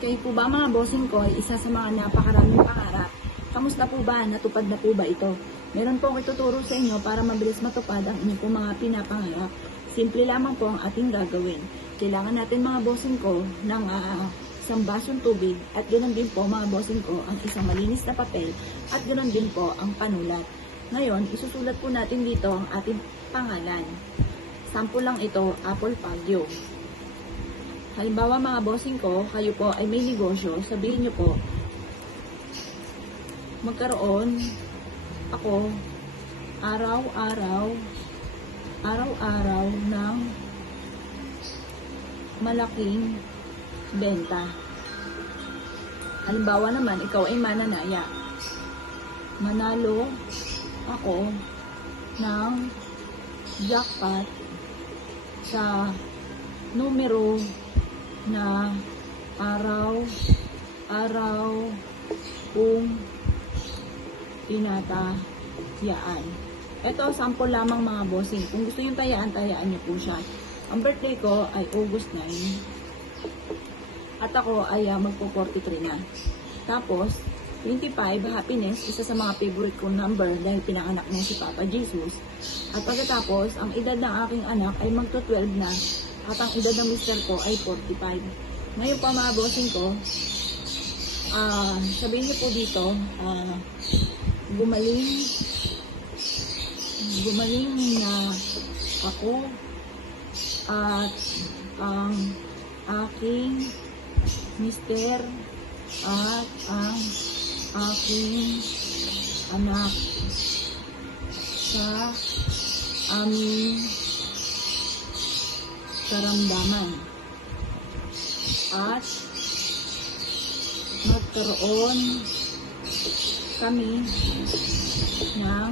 Kayo po ba mga bossing ko ay isa sa mga napakaraming pangarap? Kamusta po ba? Natupad na po ba ito? Meron po akong ituturo sa inyo para mabilis matupad ang inyong pong mga pinapangarap. Simple lamang po ang ating gagawin. Kailangan natin mga bossing ko ng isang basong tubig at ganoon din po mga bossing ko ang isang malinis na papel at ganoon din po ang panulat. Ngayon, isusulat po natin dito ang ating pangalan. Sample lang ito, Apple Pagyo. Halimbawa mga bossing ko, kayo po ay may negosyo, sabihin nyo po, magkaroon ako araw-araw ng malaking benta. Halimbawa naman, ikaw ay mananaya. Manalo ako ng jackpot sa numero na araw kung tinatayaan. Ito, sample lamang mga bossing. Kung gusto nyo tayaan, tayaan nyo po siya. Ang birthday ko ay August 9. At ako ay magpo-43 na. Tapos, 25, happiness, isa sa mga favorite kong number dahil pinanganak niya si Papa Jesus. At pagkatapos, ang edad ng aking anak ay magto-12 na. At ang edad ng mister ko ay 45. Ngayon pa mga bossing ko, sabihin niyo po dito, gumaling na ako at ang aking mister at ang aking anak sa aming karamdaman at magkaroon kami ng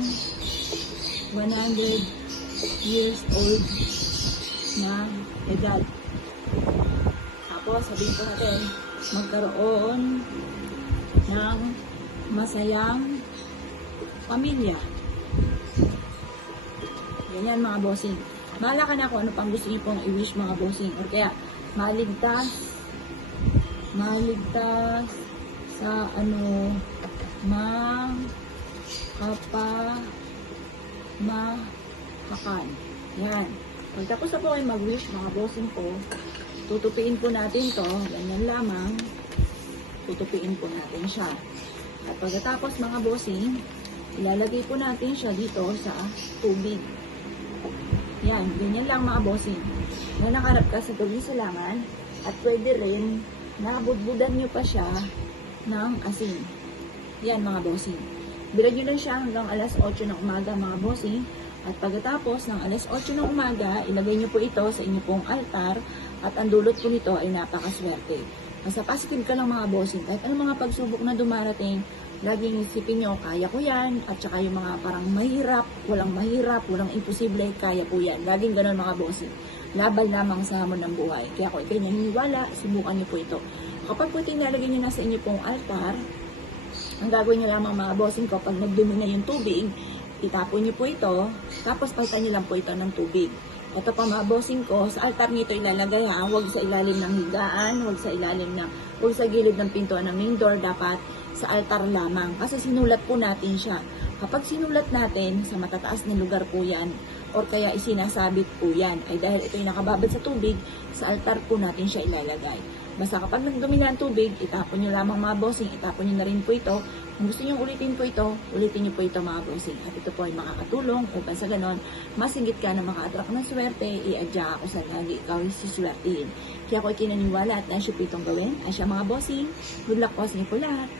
100 years old na edad. Tapos sabihin po natin, magkaroon ng masayang pamilya. Ganyan mga bossing. Bahala ka na kung ano pang gusto niyo pong i-wish mga bossing. O kaya, maligtas sa kapamahakan. Yan. Pagtapos na po kayo mag-wish mga bossing ko, tutupiin po natin to, ganyan lamang, tutupiin po natin siya. At pagkatapos mga bossing, ilalagay po natin siya dito sa tubig. Yan, ganyan lang mga bossing. Na nakarap ka sa tubig silangan at pwede rin na budbudan nyo pa siya ng asin. Yan mga bossing. Bilad nyo lang siya hanggang alas 8 ng umaga mga bossing. At pagkatapos ng alas 8 ng umaga, ilagay nyo po ito sa inyo pong altar at ang dulot po nito ay napakaswerte. Nasa positive ka lang mga bossing. Kahit anong mga pagsubok na dumarating, laging isipin nyo, kaya ko yan. At saka yung mga parang mahirap, walang imposible, kaya po yan. Laging ganun mga bossing. Laban lamang sa hamon ng buhay. Kaya kung ikay naniniwala, subukan nyo po ito. Kapag po tinalagay nyo na sa inyo pong altar, ang gagawin nyo lamang mga bossing ko, pag nagdumi na yung tubig, itapon nyo po ito, tapos palitan nyo lang po ito ng tubig. Ito pa mga bossing ko, sa altar nito ilalagay ha, huwag sa ilalim ng higaan, huwag sa gilid ng pintuan ng main door, dapat sa altar lamang. Kasi sinulat po natin siya. Kapag sinulat natin, sa matataas na lugar po yan, or kaya isinasabit po yan, ay dahil ito'y nakababad sa tubig, sa altar po natin siya ilalagay. Basta kapag nagdumi na ang tubig, itapon nyo lamang mga bossing, itapon nyo na rin po ito. Kung gusto nyo ulitin po ito, ulitin nyo po ito mga bossing. At ito po ay makakatulong upang sa ganon, masinggit ka na maka-attract ng swerte, i-adya ako sa lagi ikaw siswertihin. Kaya ako ikinaniwala at nasyo po itong gawin. Asya mga bossing, good luck po sa inyo po lahat.